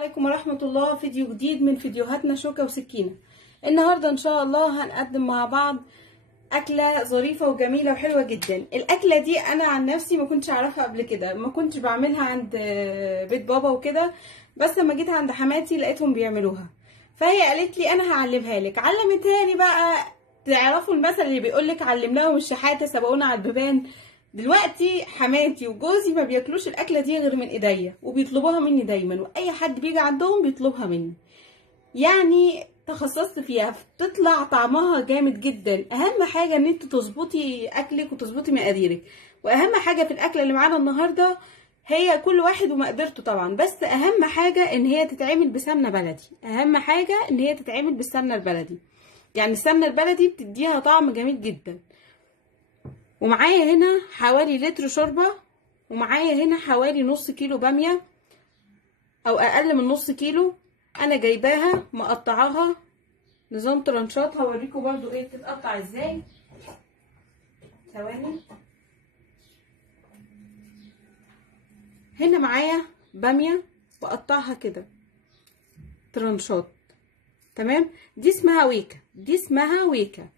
عليكم ورحمة الله. فيديو جديد من فيديوهاتنا شوكة وسكينة. النهاردة ان شاء الله هنقدم مع بعض اكلة ظريفة وجميلة وحلوة جدا. الاكلة دي انا عن نفسي ما كنتش اعرفها قبل كده، ما كنتش بعملها عند بيت بابا وكده، بس لما جيت عند حماتي لقيتهم بيعملوها، فهي قالت لي انا هعلمها لك. علمتها لي بقى. تعرفوا المثل اللي بيقولك علمناهم الشحاتة سبقونا على البيبان؟ دلوقتي حماتي وجوزي ما بياكلوش الاكله دي غير من ايديا، وبيطلبوها مني دايما، واي حد بيجي عندهم بيطلبها مني. يعني تخصصت فيها، بتطلع طعمها جامد جدا. اهم حاجه ان انت تظبطي اكلك وتظبطي مقاديرك، واهم حاجه في الاكله اللي معانا النهارده هي كل واحد ومقدرته طبعا، بس اهم حاجه ان هي تتعمل بسمنه بلدي. اهم حاجه ان هي تتعمل بالسمنه البلدي، يعني السمنه البلدي بتديها طعم جميل جدا. ومعايا هنا حوالي لتر شوربه، ومعايا هنا حوالي نص كيلو باميه او اقل من نص كيلو. انا جايباها مقطعاها نظام ترانشات، هوريكم برضو ايه بتتقطع ازاي. ثواني. هنا معايا باميه بقطعها كده ترانشات، تمام. دي اسمها ويكا، دي اسمها ويكا.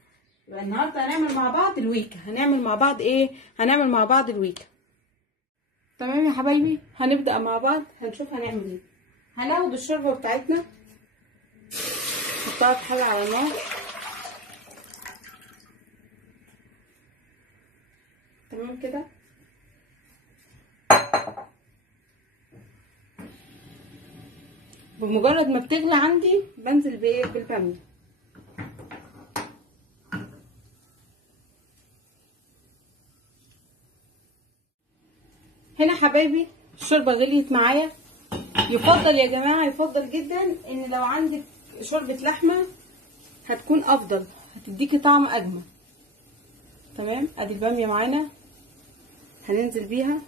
يبقى النهارده هنعمل مع بعض الويكا. هنعمل مع بعض ايه؟ هنعمل مع بعض الويكا. تمام يا حبايبي، هنبدأ مع بعض. هنشوف هنعمل ايه. هناخد الشوربة بتاعتنا نحطها في حاجة على النار، تمام كده. بمجرد ما بتغلي عندي بنزل بايه؟ بالبامية. هنا حبايبي الشوربة غليت معايا. يفضل يا جماعة، يفضل جدا ان لو عندك شوربة لحمة هتكون افضل، هتديكي طعم اجمل. تمام. ادي البامية معانا هننزل بيها.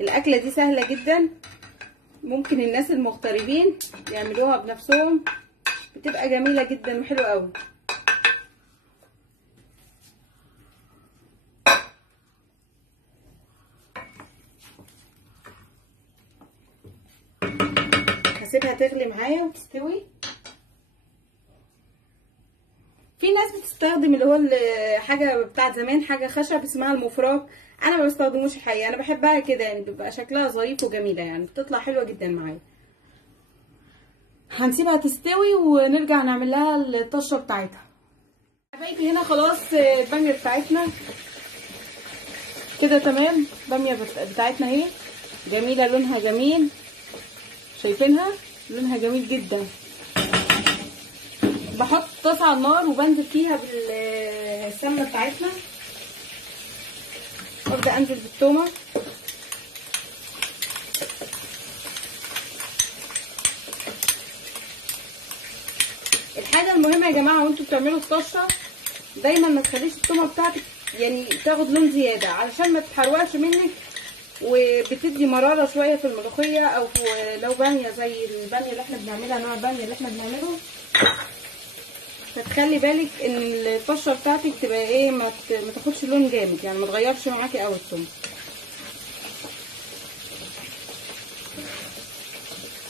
الاكلة دي سهلة جدا، ممكن الناس المغتربين يعملوها بنفسهم، بتبقى جميلة جدا وحلوة قوي. هسيبها تغلي معايا وتستوي. في ناس بتستخدم اللي هو حاجة بتاعت زمان، حاجة خشب اسمها المفراك. انا ما بستخدموش الحقيقة، انا بحبها كده، يعني بيبقى شكلها ظريف وجميلة، يعني بتطلع حلوة جدا معايا. هنسيبها تستوي ونرجع نعمل لها الطشه بتاعتها. حبايبي هنا خلاص الباميه بتاعتنا كده تمام. الباميه بتاعتنا اهي جميله، لونها جميل، شايفينها؟ لونها جميل جدا. بحط طاسه على النار وبنزل فيها بالسمنه بتاعتنا، وابدا انزل بالتومه. الحاجه المهمه يا جماعه وانتوا بتعملوا الطشه، دايما ما تخليش التومه بتاعتك يعني تاخد لون زياده، علشان ما تتحرقش منك، وبتدي مراره شويه في الملوخيه، او لو باميه زي الباميه اللي احنا بنعملها، نوع الباميه اللي احنا بنعمله. فتخلي بالك ان الطشه بتاعتك تبقى ايه، ما تاخدش لون جامد، يعني ما تغيرش معاكي قوي التومه.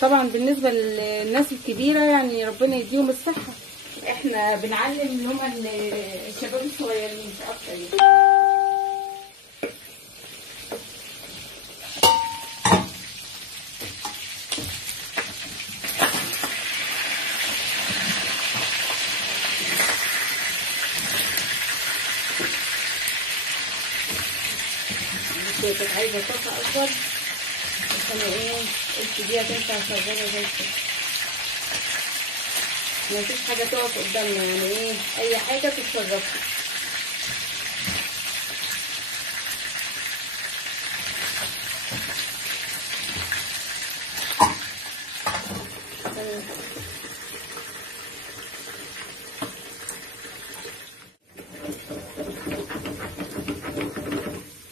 طبعا بالنسبه للناس الكبيره يعني ربنا يديهم الصحه، احنا بنعلم اللي هم الشباب الصغيرين مش اكتر يعني. كنت عايزه طاسه اكبر عشان ايه قلت دي هتنفع شغاله زي كده، مفيش حاجه تقف قدامنا، يعني ايه اي حاجه تتصرفي.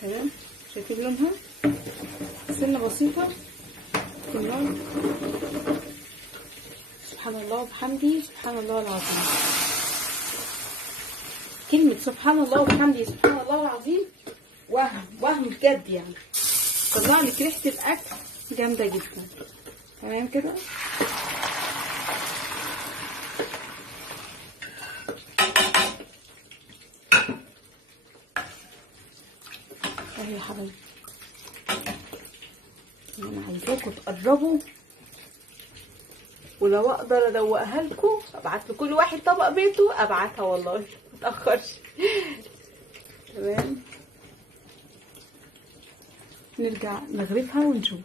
تمام. شايفين لونها سنه بسيطه في النار. سبحان الله وبحمده، سبحان الله العظيم. كلمة سبحان الله وبحمده سبحان الله العظيم وهم بجد يعني. طلع لك ريحة الأكل جامدة جدا. تمام كده. اهي يا حبايبي، انا عايزاكم تقربوا، ولو اقدر ادوقها لكم ابعت لكل واحد طبق بيته، ابعتها والله متاخرش. تمام، نرجع نغرفها ونشوف.